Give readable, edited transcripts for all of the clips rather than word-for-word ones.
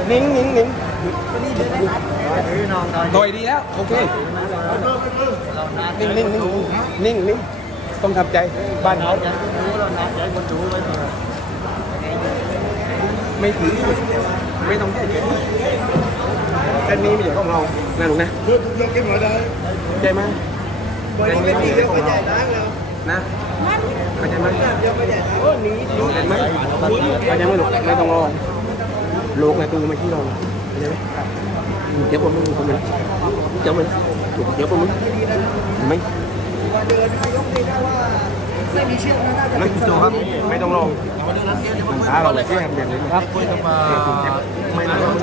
นิ่งนิ่งนิ่งน้องต่อยดีแล้วโอเคนิ่งนิ่งนิ่งนิ่งนิ่งต้องทำใจบ้านเขารู้เรานัดใจคนดูไว้ก่อนไม่ถือไม่ต้องแก้เกมแค่นี้ไม่ใช่ของเรานะลุงนะใจไหมแค่นี้ไม่ใช่ของเรานะเข้าใจไหมรู้เห็นไหมเข้าใจไหมลูกไม่ต้องรอลูกในตูไม่ขี้รอเข้าใจไหมเดี๋ยวผมมึงคนนึงเดี๋ยวมันเดี๋ยวผมมึงเห็นไหมไม่จบครับไม่ต้องรอถ้าเราไปเชื่ออย่างนี้ครับไม่ต้องรอ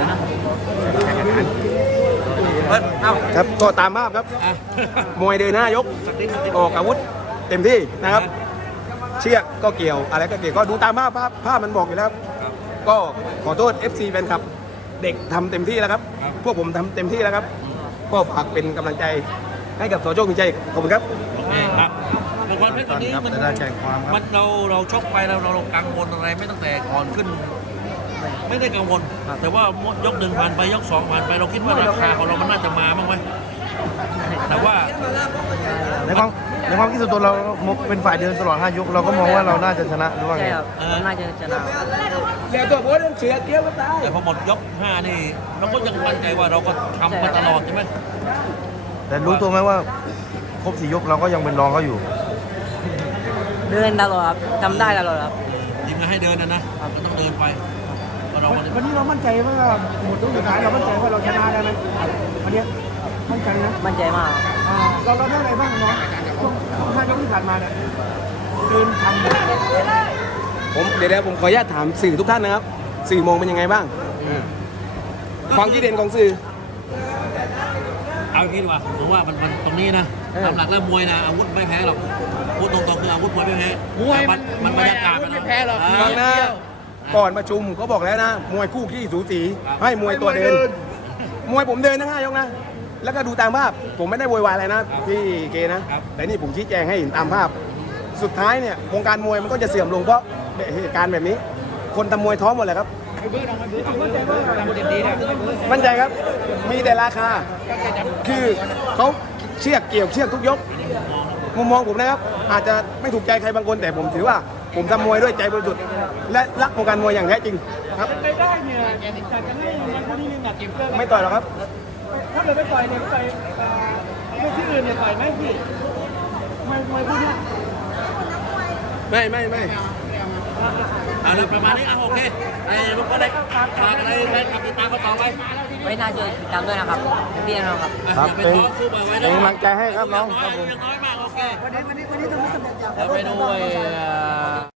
ครับก็ตามภาพครับมวยเดินหน้ายกออกอาวุธเต็มที่นะครับเชือกก็เกี่ยวอะไรก็เกี่ยวก็ดูตามภาพมันบอกอยู่แล้วก็ขอโทษ FC แฟนคลับเด็กทำเต็มที่แล้วครับพวกผมทำเต็มที่แล้วครับก็ฝากเป็นกำลังใจให้กับสโชคมีใจขอบคุณครับครับแต่ก่อนเพชรวันนี้มันเราชกไปเรากังวลอะไรไม่ตั้งแต่ก่อนขึ้น ไม่ได้กังวลแต่ว่ายกหนึ่งผ่านไปยกสองผ่านไปเราคิดว่าราคาของเรามันน่าจะมาบ้างไหมแต่ว่าในความคิดส่วนตัวเราเป็นฝ่ายเดินตลอด5 ยกเราก็มองว่าเราน่าจะชนะหรือว่าไงใช่ครับน่าจะชนะเดี๋ยวตัวโค้ชเสือเกี้ยวก็ตายแต่พอหมดยก5นี่เราก็ยังมั่นใจว่าเราก็ทำมาตลอดใช่ไหมแต่รู้ตัวไหมว่าครบ4 ยกเราก็ยังเป็นรองเขาอยู่เดินตลอดครับทำได้ตลอดครับทีมงานให้เดินนะก็ต้องเดินไปเราวันนี้เรามั่นใจว่าหมดทุกสุดท้ายเรามั่นใจว่าเราชนะได้ไหมวันนี้มั่นใจนะมั่นใจมากเราได้อะไรบ้างน้องช่วง5 ยกที่ผ่านมาเนี่ยเดินทำผมเดี๋ยวผมขออนุญาตถามสื่อทุกท่านนะครับสื่อมองเป็นยังไงบ้างความคิดเห็นของสื่อเอาคิดว่าผมว่ามันตรงนี้นะตามหลักแล้วมวยนะอาวุธไม่แพ้หรอกพูดตรงๆคืออาวุธมวยไม่แพ้มันบรรยากาศไม่แพ้หรอกครั้งหน้าก่อนประชุมก็บอกแล้วนะมวยคู่ขี้สูสีให้มวยตัวเดินมวยผมเดินทั้ง5 ยกนะแล้วก็ดูตามภาพผมไม่ได้โวยวายอะไรนะพี่เกนะแต่นี่ผมชี้แจงให้เห็นตามภาพสุดท้ายเนี่ยวงการมวยมันก็จะเสื่อมลงเพราะเหตุการณ์แบบนี้ คนทำมวยท้อหมดเลยครับมั่นใจครับมีแต่ราคาคือเขาเชือกเกี่ยวเชือกทุกยกมุมมองผมนะครับอาจจะไม่ถูกใจใครบางคนแต่ผมถือว่าผมทำมวยด้วยใจบริสุทธิ์และรักวงการมวยอย่างแท้จริงครับไม่ต่อยหรอกครับถ้าเกิดไม่ต่อยเนี่ยต่อยไม่ที่อื่นเนี่ยต่อยไหมพี่มวยพูดเนี่ยไม่แล้วประมาณนี้โอเคไอ้ลูกก็ได้ฝากอะไรแฟนคลับติดตามเขาต่อไปไว้น่าจะติดตามด้วยนะครับเรียนนะครับครับเป็นท้อสู้ไปไว้นะเป็นกำลังใจให้ครับน้องยังน้อยมากโอเควันนี้ต้องสำเร็จอย่างไปด้วย